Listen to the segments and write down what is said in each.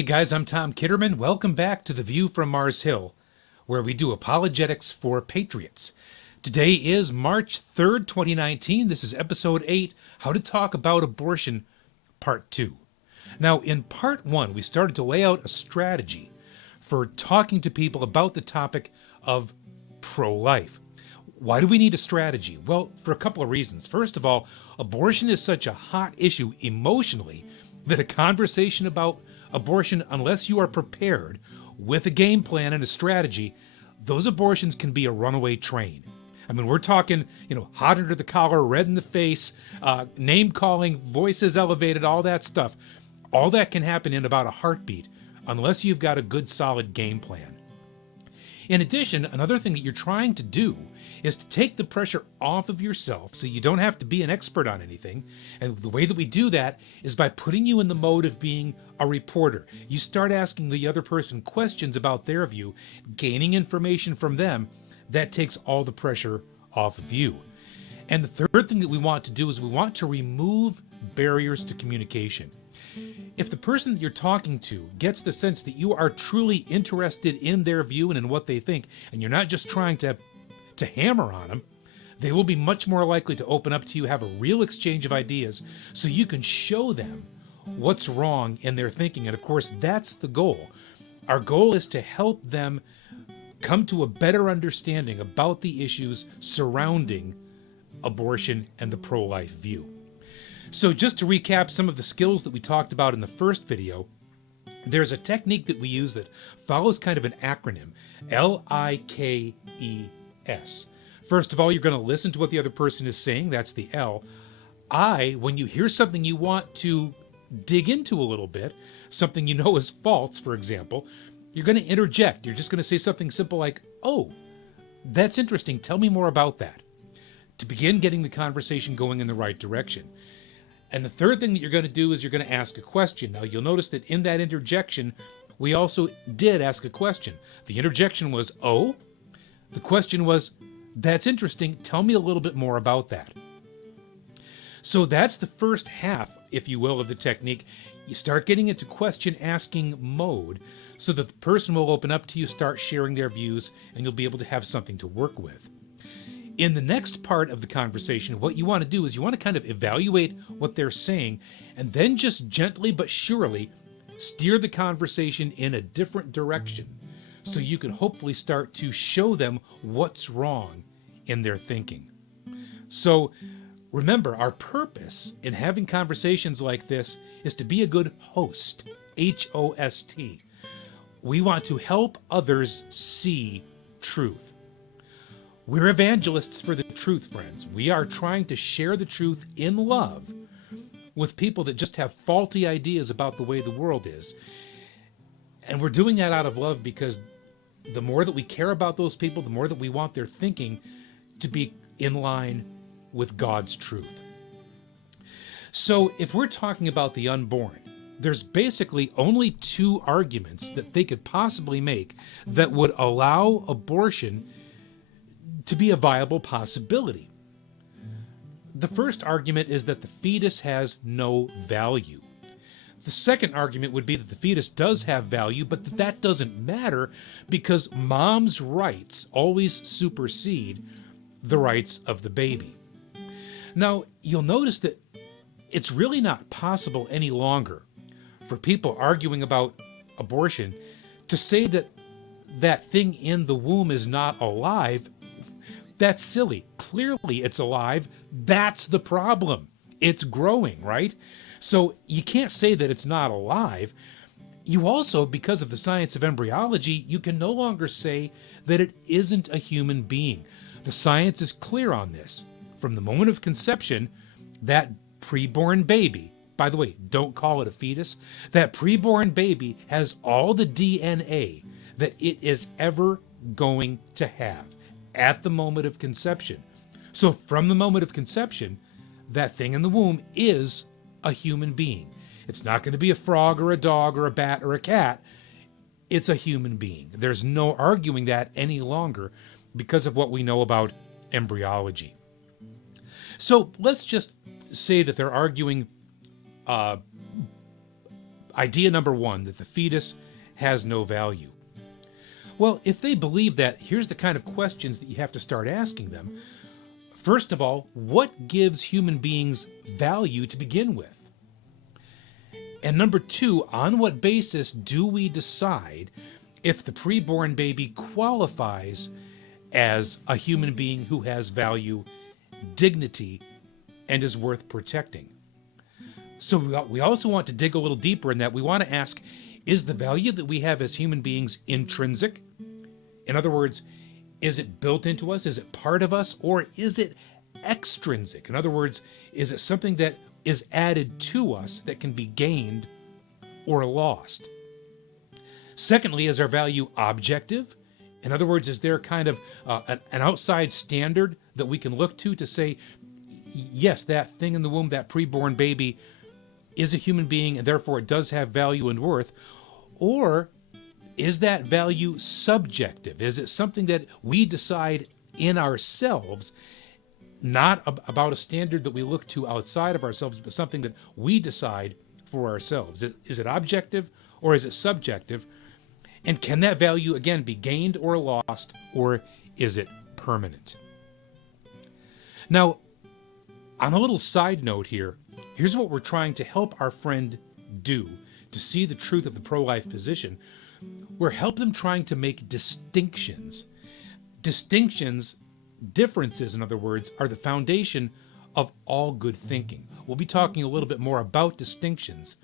Hey guys, I'm Tom Kitterman. Welcome back to The View from Mars Hill, where we do apologetics for patriots. Today is March 3rd, 2019. This is episode 8, How to Talk About Abortion, part 2. Now, in part 1, we started to lay out a strategy for talking to people about the topic of pro-life. Why do we need a strategy? Well, for a couple of reasons. First of all, abortion is such a hot issue emotionally that a conversation about abortion, unless you are prepared with a game plan and a strategy, those abortions can be a runaway train. I mean, we're talking, hot under the collar, red in the face, name calling, voices elevated, all that stuff. All that can happen in about a heartbeat unless you've got a good solid game plan. In addition, another thing that you're trying to do is to take the pressure off of yourself so you don't have to be an expert on anything. And the way that we do that is by putting you in the mode of being a reporter. You start asking the other person questions about their view, gaining information from them. That takes all the pressure off of you. And the third thing that we want to do is we want to remove barriers to communication. If the person that you're talking to gets the sense that you are truly interested in their view and in what they think, and you're not just trying to hammer on them, they will be much more likely to open up to you, have a real exchange of ideas, so you can show them what's wrong in their thinking. And of course, that's the goal. Our goal is to help them come to a better understanding about the issues surrounding abortion and the pro-life view. So just to recap some of the skills that we talked about in the first video, there's a technique that we use that follows kind of an acronym, LIKES. First of all, you're going to listen to what the other person is saying. That's the L. I, when you hear something you want to dig into a little bit, something you know is false, for example, you're going to interject. You're just going to say something simple like, "Oh, that's interesting. Tell me more about that," to begin getting the conversation going in the right direction. And the third thing that you're going to do is you're going to ask a question. Now, you'll notice that in that interjection, we also did ask a question. The interjection was, "Oh?" The question was, "That's interesting. Tell me a little bit more about that." So that's the first half, if you will, of the technique. You start getting into question asking mode so that the person will open up to you, start sharing their views, and you'll be able to have something to work with. In the next part of the conversation, what you want to do is you want to kind of evaluate what they're saying and then just gently but surely steer the conversation in a different direction so you can hopefully start to show them what's wrong in their thinking. So remember, our purpose in having conversations like this is to be a good host, H-O-S-T. We want to help others see truth. We're evangelists for the truth, friends. We are trying to share the truth in love with people that just have faulty ideas about the way the world is. And we're doing that out of love because the more that we care about those people, the more that we want their thinking to be in line with God's truth. So if we're talking about the unborn, there's basically only two arguments that they could possibly make that would allow abortion to be a viable possibility. The first argument is that the fetus has no value. The second argument would be that the fetus does have value, but that doesn't matter because mom's rights always supersede the rights of the baby. Now, you'll notice that it's really not possible any longer for people arguing about abortion to say that that thing in the womb is not alive. That's silly. Clearly it's alive. That's the problem. It's growing, right? So you can't say that it's not alive. You also, because of the science of embryology, you can no longer say that it isn't a human being. The science is clear on this. From the moment of conception, that preborn baby, by the way, don't call it a fetus, that preborn baby has all the DNA that it is ever going to have at the moment of conception. So from the moment of conception, that thing in the womb is a human being. It's not going to be a frog or a dog or a bat or a cat. It's a human being. There's no arguing that any longer because of what we know about embryology. So let's just say that they're arguing, I Idea number one, that the fetus has no value. Well, if they believe that, here's the kind of questions that you have to start asking them. First of all, what gives human beings value to begin with? And number two, on what basis do we decide if the preborn baby qualifies as a human being who has value, dignity, and is worth protecting? So we also want to dig a little deeper in that. We want to ask, is the value that we have as human beings intrinsic? In other words, is it built into us? Is it part of us? Or is it extrinsic? In other words, is it something that is added to us that can be gained or lost? Secondly, is our value objective? In other words, is there kind of an outside standard that we can look to say, yes, that thing in the womb, that preborn baby, is a human being and therefore it does have value and worth? Or is that value subjective? Is it something that we decide in ourselves, not about a standard that we look to outside of ourselves, but something that we decide for ourselves? Is it objective or is it subjective? And can that value, again, be gained or lost, or is it permanent? Now, on a little side note here, here's what we're trying to help our friend do to see the truth of the pro-life position. We're helping them trying to make distinctions. Differences, in other words, are the foundation of all good thinking. We'll be talking a little bit more about distinctions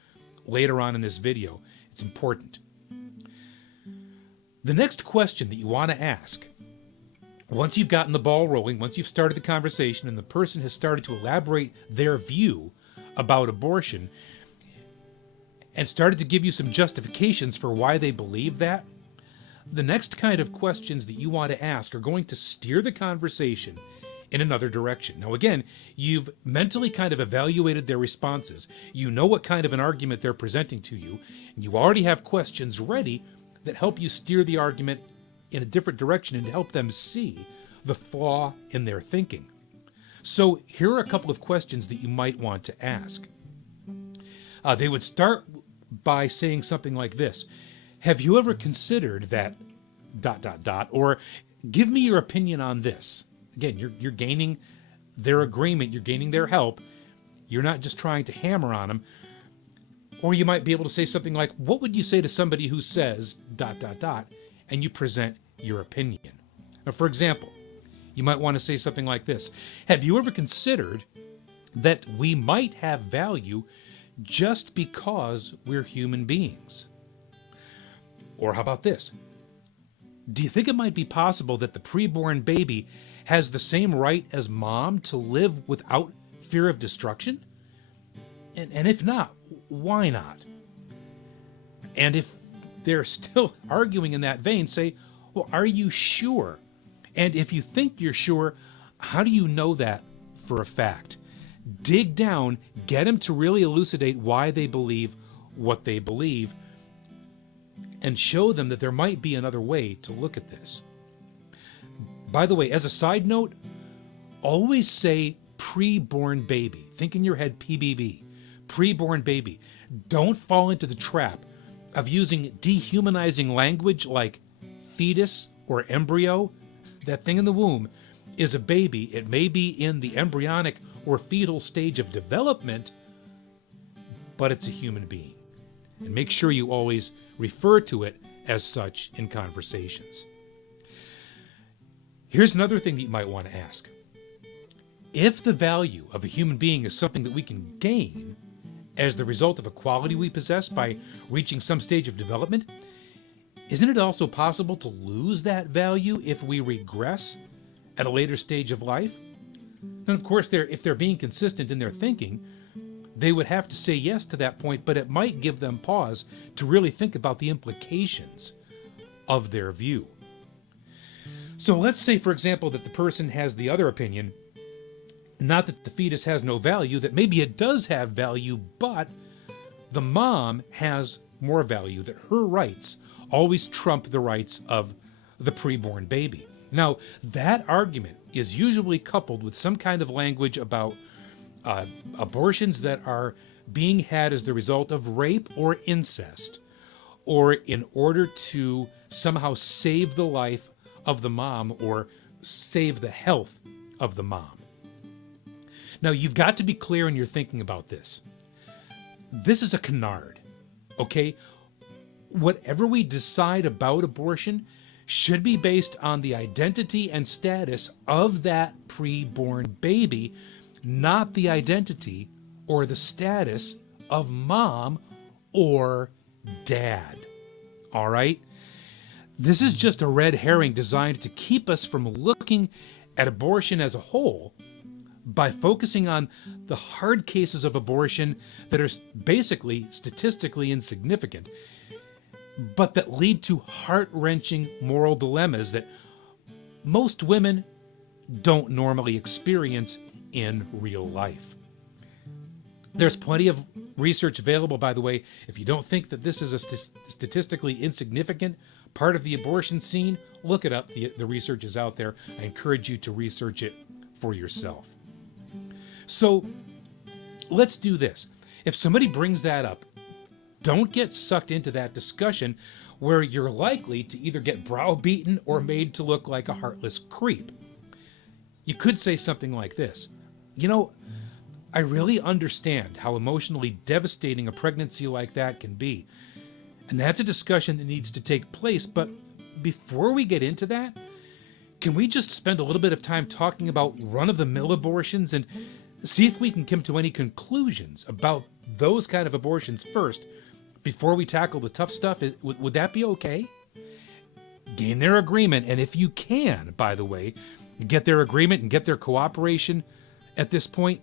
later on in this video. It's important. The next question that you want to ask, once you've gotten the ball rolling, once you've started the conversation and the person has started to elaborate their view about abortion and started to give you some justifications for why they believe that, the next kind of questions that you want to ask are going to steer the conversation in another direction. Now, again, you've mentally kind of evaluated their responses. You know what kind of an argument they're presenting to you, and you already have questions ready that help you steer the argument in a different direction and to help them see the flaw in their thinking. So here are a couple of questions that you might want to ask. They would start by saying something like this: have you ever considered that ... or give me your opinion on this? Again, you're gaining their agreement, you're gaining their help. You're not just trying to hammer on them. Or you might be able to say something like, what would you say to somebody who says ... and you present your opinion. Now, for example, you might want to say something like this: have you ever considered that we might have value just because we're human beings? Or how about this? Do you think it might be possible that the preborn baby has the same right as mom to live without fear of destruction? And if not, why not? And if they're still arguing in that vein, say, well, are you sure? And if you think you're sure, how do you know that for a fact? Dig down, get them to really elucidate why they believe what they believe, and show them that there might be another way to look at this. By the way, as a side note, always say preborn baby. Think in your head PBB, preborn baby. Don't fall into the trap of using dehumanizing language like fetus or embryo. That thing in the womb is a baby. It may be in the embryonic or fetal stage of development, but it's a human being. And make sure you always refer to it as such in conversations. Here's another thing that you might want to ask. If the value of a human being is something that we can gain as the result of a quality we possess by reaching some stage of development, isn't it also possible to lose that value if we regress at a later stage of life? And of course, if they're being consistent in their thinking, they would have to say yes to that point, but it might give them pause to really think about the implications of their view. So let's say, for example, that the person has the other opinion, not that the fetus has no value, that maybe it does have value, but the mom has more value, that her rights always trump the rights of the preborn baby. Now, that argument is usually coupled with some kind of language about abortions that are being had as the result of rape or incest, or in order to somehow save the life of the mom or save the health of the mom. Now, you've got to be clear in your thinking about this. This is a canard, okay? Whatever we decide about abortion should be based on the identity and status of that preborn baby, not the identity or the status of mom or dad. All right? This is just a red herring designed to keep us from looking at abortion as a whole by focusing on the hard cases of abortion that are basically statistically insignificant, but that lead to heart-wrenching moral dilemmas that most women don't normally experience in real life. There's plenty of research available, by the way. If you don't think that this is a statistically insignificant part of the abortion scene, look it up. The research is out there. I encourage you to research it for yourself. So let's do this. If somebody brings that up, don't get sucked into that discussion where you're likely to either get browbeaten or made to look like a heartless creep. You could say something like this: you know, I really understand how emotionally devastating a pregnancy like that can be. And that's a discussion that needs to take place. But before we get into that, can we just spend a little bit of time talking about run-of-the-mill abortions and see if we can come to any conclusions about those kind of abortions first before we tackle the tough stuff? Would that be okay? Gain their agreement. And if you can, by the way, get their agreement and get their cooperation at this point,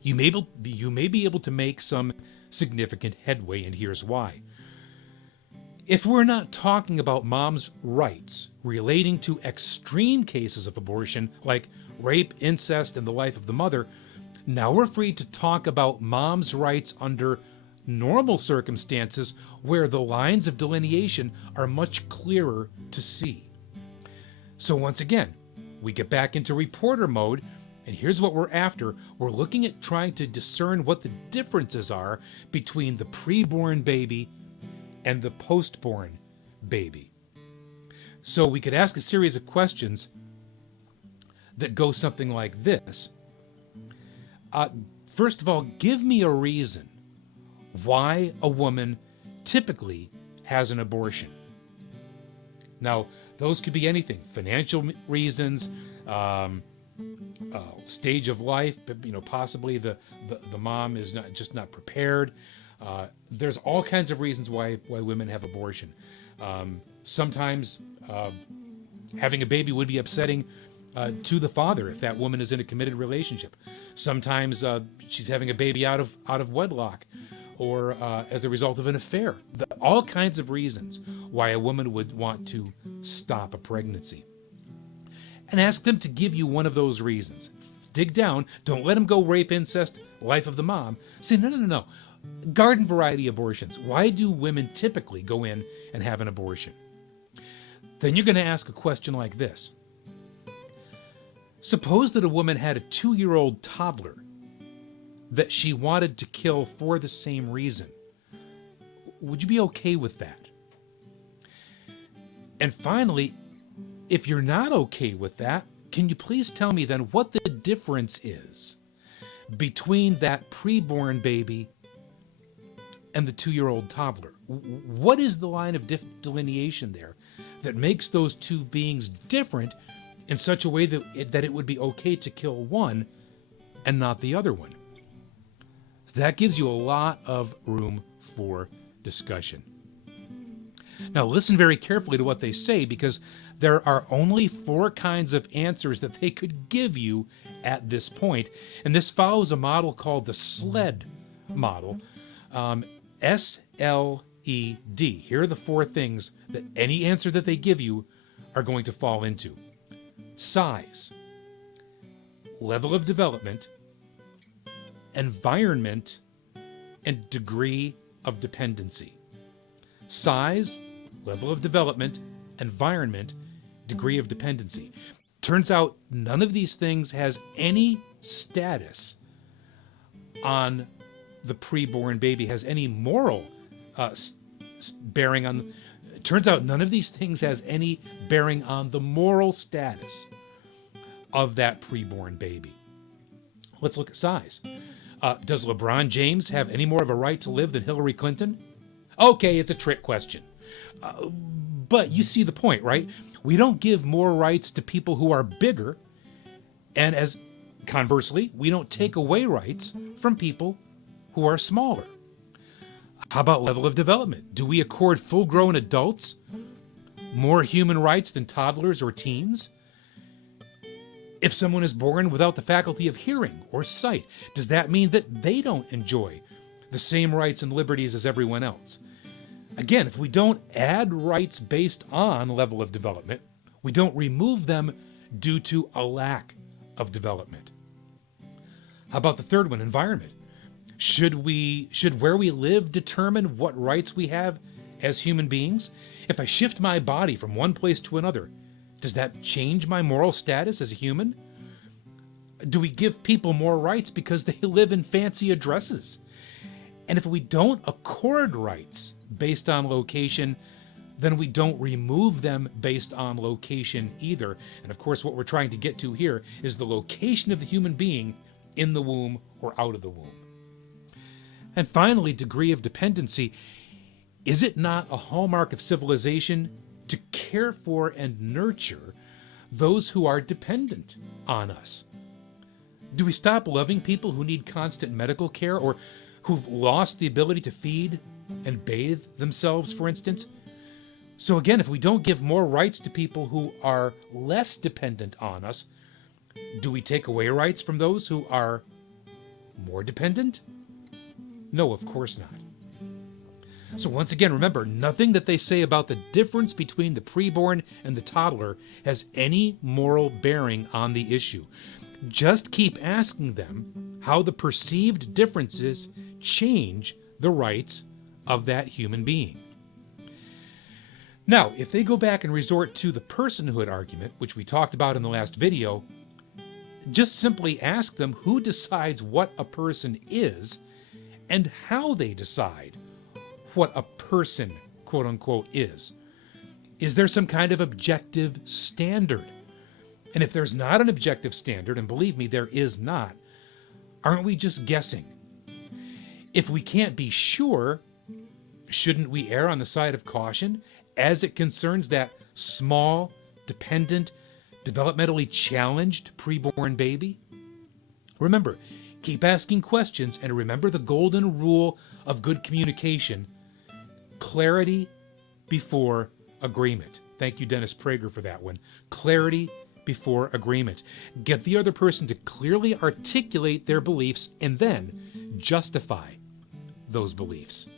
you may be able to make some significant headway, and here's why. If we're not talking about mom's rights relating to extreme cases of abortion like rape, incest, and the life of the mother, now we're free to talk about mom's rights under normal circumstances where the lines of delineation are much clearer to see. So once again, we get back into reporter mode, and here's what we're after. We're looking at trying to discern what the differences are between the preborn baby and the postborn baby. So we could ask a series of questions that go something like this. First of all, give me a reason why a woman typically has an abortion. Now, those could be anything: financial reasons, stage of life, but possibly the mom is not prepared. There's all kinds of reasons why women have abortion. Sometimes having a baby would be upsetting to the father if that woman is in a committed relationship. Sometimes she's having a baby out of wedlock, or as the result of an affair. All kinds of reasons why a woman would want to stop a pregnancy. And ask them to give you one of those reasons. Dig down. Don't let them go rape, incest, life of the mom. Say, no. Garden variety abortions. Why do women typically go in and have an abortion? Then you're going to ask a question like this. Suppose that a woman had a 2-year-old toddler that she wanted to kill for the same reason. Would you be okay with that? And finally, if you're not okay with that, can you please tell me then what the difference is between that preborn baby and the 2-year-old toddler? What is the line of delineation there that makes those two beings different in such a way that it would be okay to kill one and not the other one? That gives you a lot of room for discussion. Now listen very carefully to what they say, because there are only 4 kinds of answers that they could give you at this point. And this follows a model called the SLED model. S-L-E-D. Here are the 4 things that any answer that they give you are going to fall into. Size, level of development, environment, and degree of dependency. Size, level of development, environment, degree of dependency. Turns out none of these things has any status on the preborn baby has any moral bearing on. It turns out none of these things has any bearing on the moral status of that preborn baby. Let's look at size. Does LeBron James have any more of a right to live than Hillary Clinton? Okay, it's a trick question. But you see the point, right? We don't give more rights to people who are bigger, and as conversely, we don't take away rights from people who are smaller. How about level of development? Do we accord full-grown adults more human rights than toddlers or teens? If someone is born without the faculty of hearing or sight, does that mean that they don't enjoy the same rights and liberties as everyone else? Again, if we don't add rights based on level of development, we don't remove them due to a lack of development. How about the third one, environment? Should where we live determine what rights we have as human beings? If I shift my body from one place to another, does that change my moral status as a human? Do we give people more rights because they live in fancy addresses? And if we don't accord rights based on location, then we don't remove them based on location either. And of course, what we're trying to get to here is the location of the human being in the womb or out of the womb. And finally, degree of dependency. Is it not a hallmark of civilization to care for and nurture those who are dependent on us? Do we stop loving people who need constant medical care or who've lost the ability to feed and bathe themselves, for instance? So again, if we don't give more rights to people who are less dependent on us, do we take away rights from those who are more dependent? No, of course not. So once again, remember, nothing that they say about the difference between the preborn and the toddler has any moral bearing on the issue. Just keep asking them how the perceived differences change the rights of that human being. Now, if they go back and resort to the personhood argument, which we talked about in the last video, just simply ask them who decides what a person is and how they decide what a person, quote unquote, is. Is there some kind of objective standard? And if there's not an objective standard, and believe me, there is not, aren't we just guessing? If we can't be sure, shouldn't we err on the side of caution as it concerns that small, dependent, developmentally challenged preborn baby? Remember, keep asking questions and remember the golden rule of good communication: clarity before agreement. Thank you, Dennis Prager, for that one. Clarity before agreement. Get the other person to clearly articulate their beliefs and then justify those beliefs.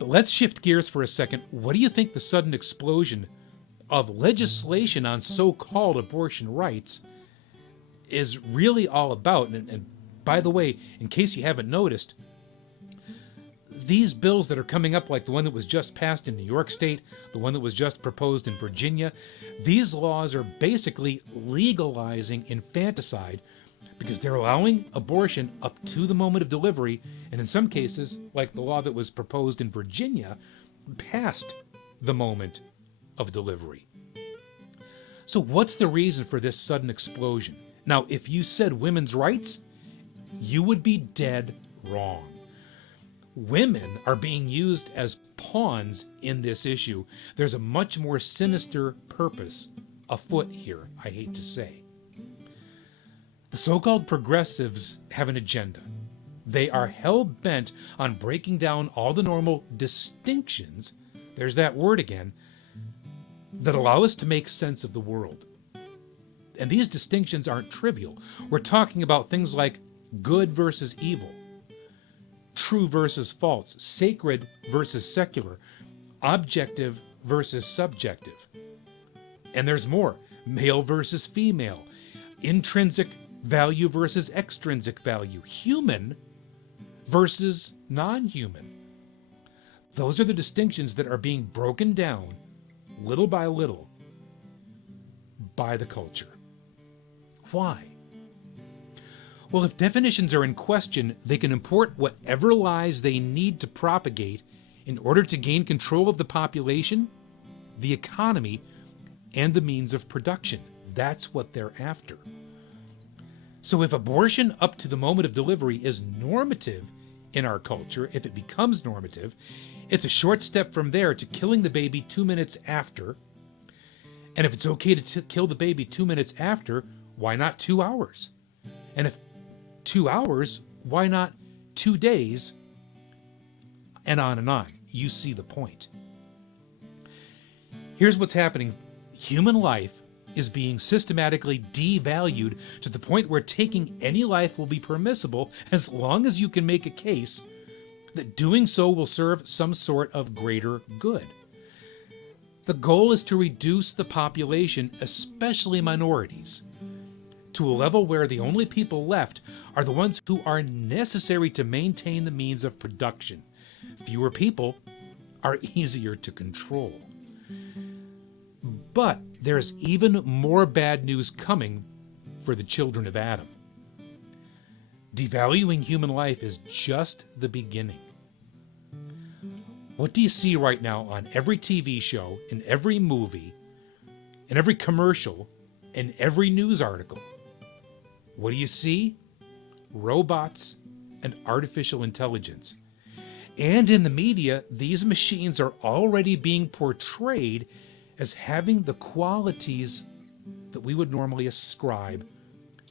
But let's shift gears for a second. What do you think the sudden explosion of legislation on so-called abortion rights is really all about? And by the way, in case you haven't noticed, these bills that are coming up, like the one that was just passed in New York State, the one that was just proposed in Virginia, these laws are basically legalizing infanticide because they're allowing abortion up to the moment of delivery, and in some cases, like the law that was proposed in Virginia, past the moment of delivery. So what's the reason for this sudden explosion? Now, if you said women's rights, you would be dead wrong. Women are being used as pawns in this issue. There's a much more sinister purpose afoot here, I hate to say. The so-called progressives have an agenda. They are hell-bent on breaking down all the normal distinctions, there's that word again, that allow us to make sense of the world. And these distinctions aren't trivial. We're talking about things like good versus evil, true versus false, sacred versus secular, objective versus subjective. And there's more: male versus female, intrinsic value versus extrinsic value, human versus non-human. Those are the distinctions that are being broken down little by little by the culture. Why? Well, if definitions are in question, they can import whatever lies they need to propagate in order to gain control of the population, the economy, and the means of production. That's what they're after. So if abortion up to the moment of delivery is normative in our culture, if it becomes normative, it's a short step from there to killing the baby 2 minutes after. And if it's okay to kill the baby 2 minutes after, why not 2 hours? And if 2 hours, why not 2 days? And on and on. You see the point. Here's what's happening. Human life is being systematically devalued to the point where taking any life will be permissible as long as you can make a case that doing so will serve some sort of greater good. The goal is to reduce the population, especially minorities, to a level where the only people left are the ones who are necessary to maintain the means of production. Fewer people are easier to control. But there's even more bad news coming for the children of Adam. Devaluing human life is just the beginning. What do you see right now on every TV show, in every movie, in every commercial, in every news article? What do you see? Robots and artificial intelligence. And in the media, these machines are already being portrayed as having the qualities that we would normally ascribe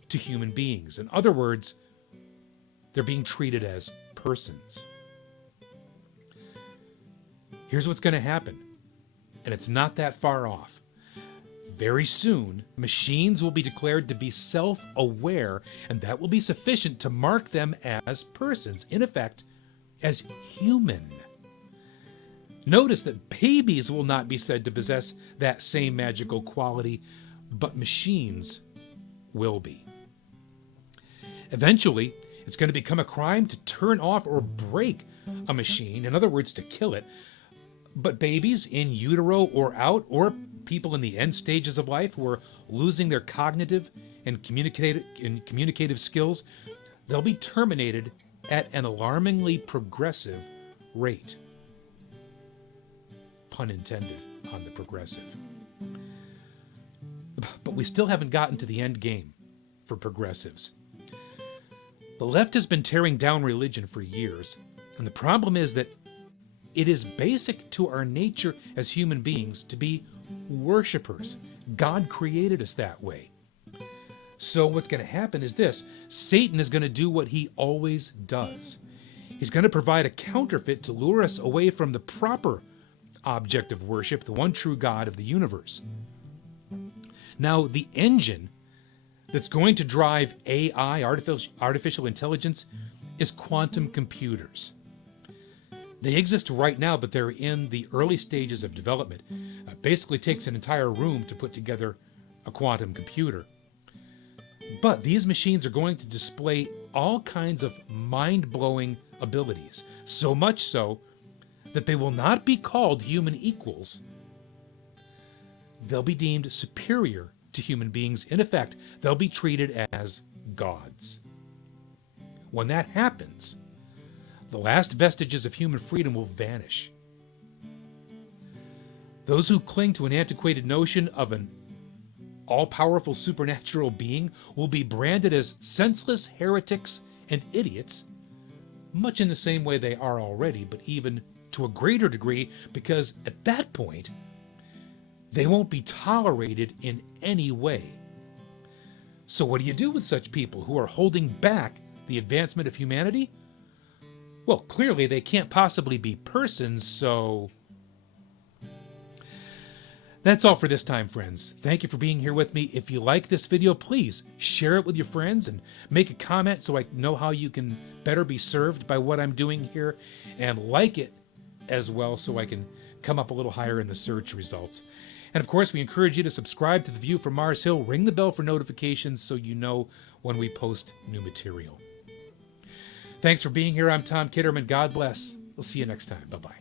to human beings. In other words, they're being treated as persons. Here's what's going to happen, and it's not that far off. Very soon, machines will be declared to be self-aware, and that will be sufficient to mark them as persons, in effect, as human. Notice that babies will not be said to possess that same magical quality, but machines will be. Eventually, it's going to become a crime to turn off or break a machine, in other words, to kill it. But babies in utero or out, or people in the end stages of life who are losing their cognitive and communicative skills, they'll be terminated at an alarmingly progressive rate. Pun intended on the progressive. But we still haven't gotten to the end game for progressives. The left has been tearing down religion for years, and the problem is that it is basic to our nature as human beings to be worshipers. God created us that way. So what's going to happen is this: Satan is going to do what he always does. He's going to provide a counterfeit to lure us away from the proper object of worship, the one true God of the universe. Now, the engine that's going to drive AI, artificial intelligence, is quantum computers. They exist right now, but they're in the early stages of development. It basically takes an entire room to put together a quantum computer. But these machines are going to display all kinds of mind-blowing abilities, so much so that they will not be called human equals. They'll be deemed superior to human beings. In effect, they'll be treated as gods. When that happens, the last vestiges of human freedom will vanish. Those who cling to an antiquated notion of an all-powerful supernatural being will be branded as senseless heretics and idiots, much in the same way they are already, but even to a greater degree, because at that point, they won't be tolerated in any way. So what do you do with such people who are holding back the advancement of humanity? Well, clearly they can't possibly be persons, so that's all for this time, friends. Thank you for being here with me. If you like this video, please share it with your friends and make a comment so I know how you can better be served by what I'm doing here, and like it as well so I can come up a little higher in the search results. And of course, we encourage you to subscribe to The View from Mars Hill, ring the bell for notifications so you know when we post new material. Thanks for being here. I'm Tom Kitterman. God bless. We'll see you next time. Bye-bye.